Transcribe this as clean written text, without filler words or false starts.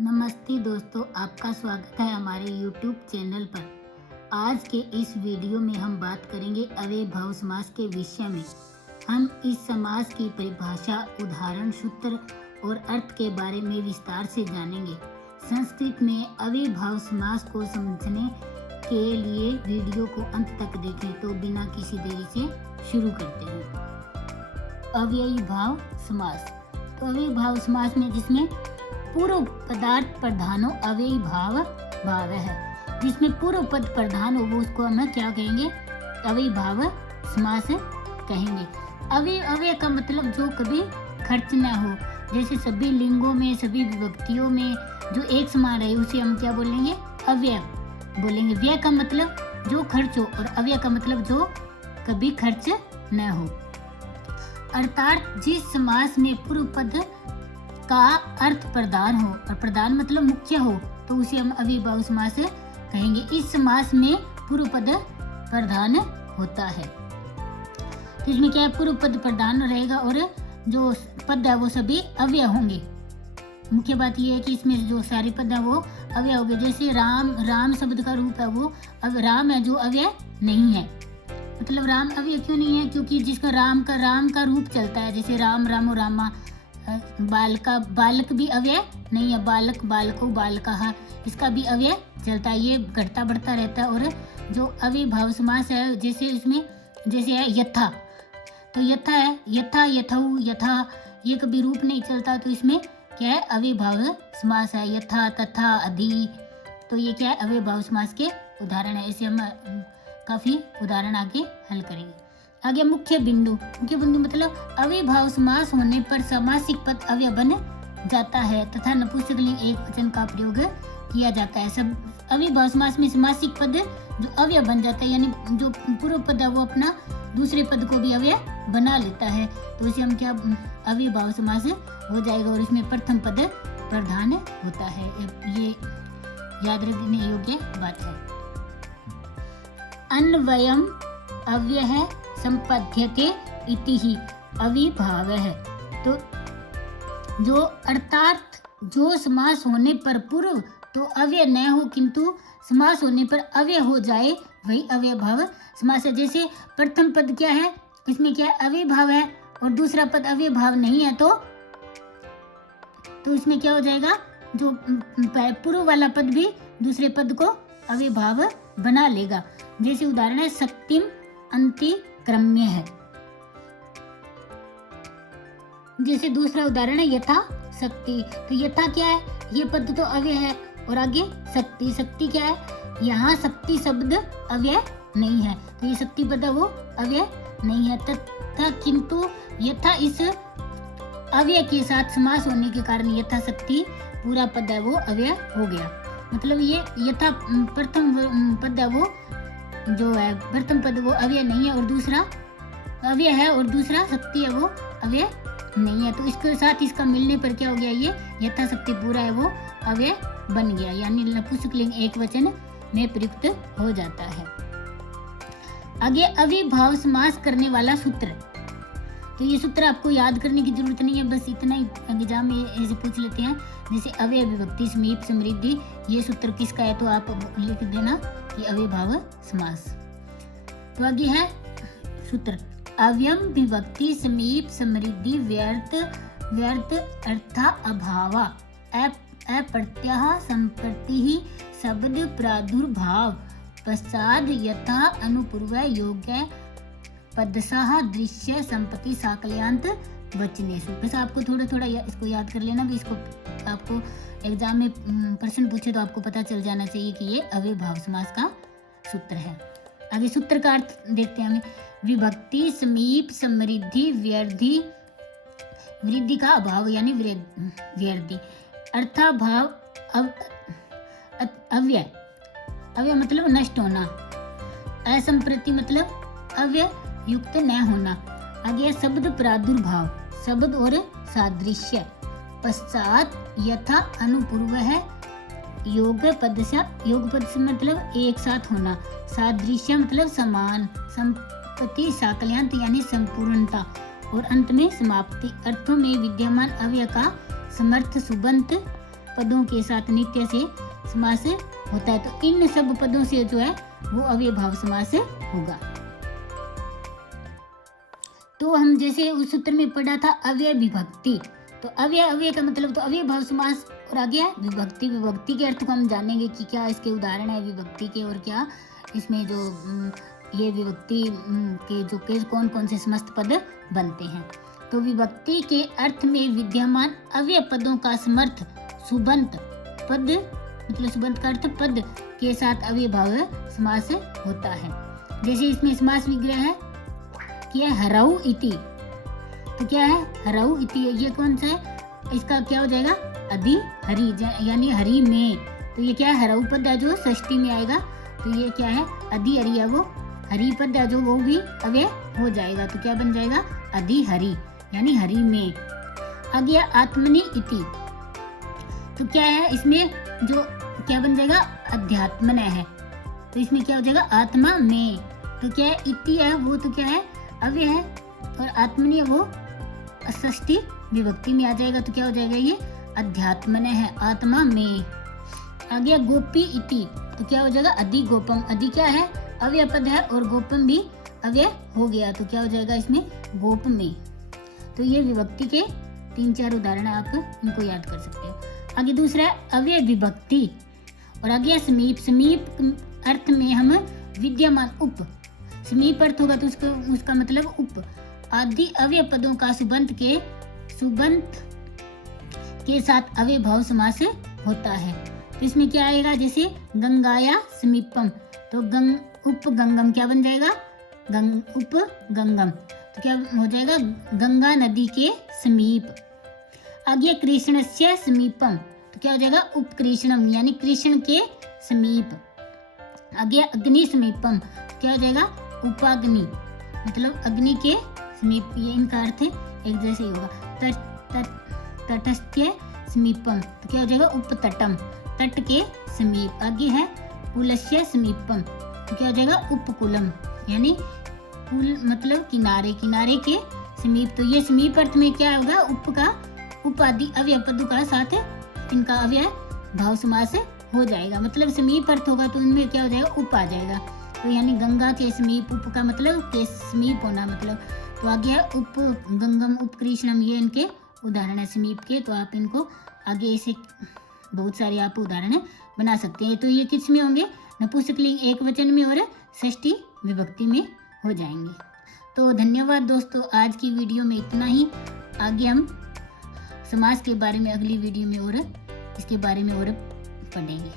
नमस्ते दोस्तों, आपका स्वागत है हमारे YouTube चैनल पर। आज के इस वीडियो में हम बात करेंगे अव्ययभाव समास के विषय में। हम इस समास की परिभाषा, उदाहरण, सूत्र और अर्थ के बारे में विस्तार से जानेंगे। संस्कृत में अव्ययभाव समास को समझने के लिए वीडियो को अंत तक देखें। तो बिना किसी देरी से शुरू करते हैं। अव्ययभाव समास। तो अव्ययभाव समास में जिसमें पूर्व पदार्थ प्रधान हो, अव्ययभाव भाव है। जिसमें पूर्व पद प्रधान हो वो उसको हम क्या कहेंगे? अव्ययभाव समास कहेंगे। अव्यय का मतलब जो कभी खर्च न हो, जैसे सभी लिंगों में, सभी विभक्तियों में जो एक समान रहे उसे हम क्या बोलेंगे? अव्यय बोलेंगे। व्यय का मतलब जो खर्च हो और अव्यय का मतलब जो कभी खर्च न हो। अर्थात जिस समास में पूर्व पद का अर्थ प्रधान हो, और प्रधान मतलब मुख्य हो, तो उसे हम अव्ययभाव समास कहेंगे। इस समास में पूर्व पद प्रधान होता है। तो इसमें क्या है? पूर्व पद प्रधान रहेगा और जो पद है वो सभी अव्यय होंगे। मुख्य बात यह है कि इसमें जो सारे पद है वो अव्यय होंगे। जैसे राम शब्द का रूप है वो अब राम है, जो अव्यय नहीं है। मतलब राम अव्यय क्यों नहीं है? क्योंकि जिसका राम का रूप चलता है, जैसे राम रामो रामा। बालक भी अव्यय नहीं है, बालक बालको बालकः, इसका भी अव्यय चलता है, ये घटता बढ़ता रहता है। और जो अव्ययभाव समास है, जैसे इसमें जैसे है यथा, तो यथा है, यथा यथौ यथा, ये कभी रूप नहीं चलता, तो इसमें क्या है? अव्ययभाव समास है। यथा तथा अधि, तो ये क्या है? अव्ययभाव समास के उदाहरण है। ऐसे हम काफी उदाहरण आगे हल करेंगे। आगे मुख्य बिंदु मतलब अव्ययभाव समास होने पर समासिक पद अव्यय बन जाता है तथा नपुंसकलिंग एक वचन का प्रयोग किया जाता है। सब अव्ययभाव समास में समासिक पद जो अव्यय बन जाता है, यानी जो पूर्व पद है वो अपना दूसरे पद को भी अव्यय बना लेता है, तो इसे हम क्या अव्ययभाव समास हो जाएगा। और इसमें प्रथम पद प्रधान होता है। ये याद रखने योग्य बात है। अन्वयम अव्यय है संपद्यते इति ही अव्ययभाव है। तो जो अर्थात जो समास होने पर पूर्व तो अव्यय न हो, किंतु समास होने पर अव्यय हो जाए, वही अव्ययभाव समास है। जैसे प्रथम पद क्या है? इसमें क्या अव्ययभाव है और दूसरा पद अव्ययभाव नहीं है, तो इसमें क्या हो जाएगा? जो पूर्व वाला पद भी दूसरे पद को अव्ययभाव बना लेगा। जैसे उदाहरण है शक्तिम अंति क्रम्य है। जैसे दूसरा उदाहरण है यथा शक्ति, तो यथा क्या है? ये पद तो अव्यय है, और आगे शक्ति क्या है? यहाँ शक्ति शब्द अव्यय नहीं है, तो ये शक्ति पद है वो अव्यय नहीं है। तथा किंतु यथा इस अव्यय के साथ समास होने के कारण यथा शक्ति पूरा पद है वो अव्यय हो गया। मतलब ये यथा प्रथम पद है वो जो है, प्रथम पद वो अव्यय नहीं है, और दूसरा अव्यय है और दूसरा शक्ति है वो अव्यय नहीं है, तो इसके साथ इसका मिलने पर क्या हो गया? ये यथा शक्ति पूरा है वो अव्यय बन गया, यानी नपुंसकलिंग एक वचन में प्रयुक्त हो जाता है। आगे अव्ययभाव समास करने वाला सूत्र। तो ये सूत्र आपको याद करने की जरूरत नहीं है, बस इतना ही एग्जाम में ऐसे पूछ लेते हैं। जैसे अव्यय, विभक्ति, समीप, समृद्धि, ये सूत्र किसका है? तो आप लिख देना कि अव्ययभाव समास। तो आगे है सूत्र अव्ययम, विभक्ति, समीप, समृद्धि, व्यर्थ अर्था अभावा, अप्रत्यय, संप्रति, शब्द प्रादुर्भाव, पश्चाद, यथा, अनुपूर्व, योग्य, पदशः, दृश्य, संपत्ति, साकल्यांत, वचनेषु। बस आपको थोड़ा इसको याद कर लेना। भी इसको आपको एग्जाम में प्रश्न पूछे तो आपको पता चल जाना चाहिए कि ये अव्ययभाव समास का सूत्र है। आगे सूत्र का अर्थ देखते हैं हमें। विभक्ति, समीप, समृद्धि, वृद्धि का अभाव यानी व्यर्थी, अर्थाभाव, अव्यय मतलब नष्ट होना, असंप्रति मतलब अव्यय युक्त न होना। आगे शब्द प्रादुर्भाव, शब्द और सादृश्य। पश्चात यथा, अनुपूर्व है, योग पद से मतलब एक साथ होना, सादृश्य मतलब समान, संपत्ति, साकल्यांत यानी संपूर्णता, और अंत में समाप्ति। अर्थों में विद्यमान अव्यय का समर्थ सुबंत पदों के साथ नित्य से समास होता है। तो इन सब पदों से जो है वो अव्ययभाव समास होगा। तो हम जैसे उस सूत्र में पढ़ा था अव्यय विभक्ति, तो अव्यय अव्यय का मतलब तो अव्ययभाव समास, और आगे है विभक्ति। विभक्ति के अर्थ को हम जानेंगे कि क्या इसके उदाहरण है विभक्ति के, और क्या इसमें जो ये विभक्ति के जो के कौन कौन से समस्त पद बनते हैं। तो विभक्ति के अर्थ में विद्यमान अव्यय पदों का समर्थ सुबंत पद, मतलब सुबंत का अर्थ पद के साथ अव्ययभाव समास होता है। जैसे इसमें समास विग्रह है कि हरऊ इति, तो क्या है हरऊ इति, ये कौन सा है, इसका क्या हो जाएगा अधि हरि, यानी हरि में। तो ये क्या है हरऊ पद है जो षष्ठी में आएगा, तो ये क्या है अधि हरि है, वो हरि पद है जो वो भी अव्यय हो जाएगा, तो क्या बन जाएगा अधि हरि, यानी हरि में। आ गया आत्मनि इति, तो क्या है इसमें जो क्या बन जाएगा अध्यात्मन है, तो इसमें क्या हो जाएगा आत्मा में। तो क्या है इति है वो तो क्या है अव्यय है, और आत्मनि वो षष्ठी विभक्ति में आ जाएगा, तो क्या हो जाएगा ये अध्यात्मन है आत्मा में। आ गया गोपी इति, तो क्या हो जाएगा अधि गोपम, अधि क्या है अव्यय पद है और गोपम भी अव्यय हो गया, तो क्या हो जाएगा इसमें गोप में। तो ये विभक्ति के 3-4 उदाहरण आप इनको याद कर सकते हो। आगे दूसरा है अव्यय विभक्ति, और आगे समीप। समीप अर्थ में हम विद्यमान उप, समीप अर्थ होगा तो उसका मतलब उप आदि अव्यय पदों का सुबंत के साथ अव्ययभाव समास होता है। तो इसमें क्या आएगा जैसे गंगाया समीपम, तो उप गंगम क्या बन जाएगा उप गंगम, तो क्या हो जाएगा गंगा नदी के समीप। आगे कृष्णस्य समीपम, तो क्या हो जाएगा उप कृष्णम, यानी कृष्ण के समीप। आगे अग्नि समीपम, क्या हो जाएगा उपाग्नि, मतलब अग्नि के समीप, ये इनका अर्थ एक जैसे ही होगा। तटस्थ्य समीपम, तो क्या हो जाएगा उपतटम, तट के समीप। आगे है कुलस्य समीपम, तो क्या हो जाएगा उपकुलम, यानी कुल मतलब किनारे, किनारे के समीप। तो ये समीप अर्थ में क्या होगा उप का उप आदि अव्यय पदों का साथ इनका अव्यय भाव समास हो जाएगा, मतलब समीप अर्थ होगा तो उनमें क्या हो जाएगा उप आ जाएगा। तो यानी गंगा के समीप, उप का मतलब के समीप होना, मतलब तो आ गया उप गंगम उप कृष्णम, ये इनके उदाहरण है समीप के। तो आप इनको आगे ऐसे बहुत सारे आप उदाहरण बना सकते हैं। तो ये किस में होंगे नपुंसकलिंग एक वचन में और षष्ठी विभक्ति में हो जाएंगे। तो धन्यवाद दोस्तों, आज की वीडियो में इतना ही। आगे हम समास के बारे में अगली वीडियो में और इसके बारे में और पढ़ेंगे।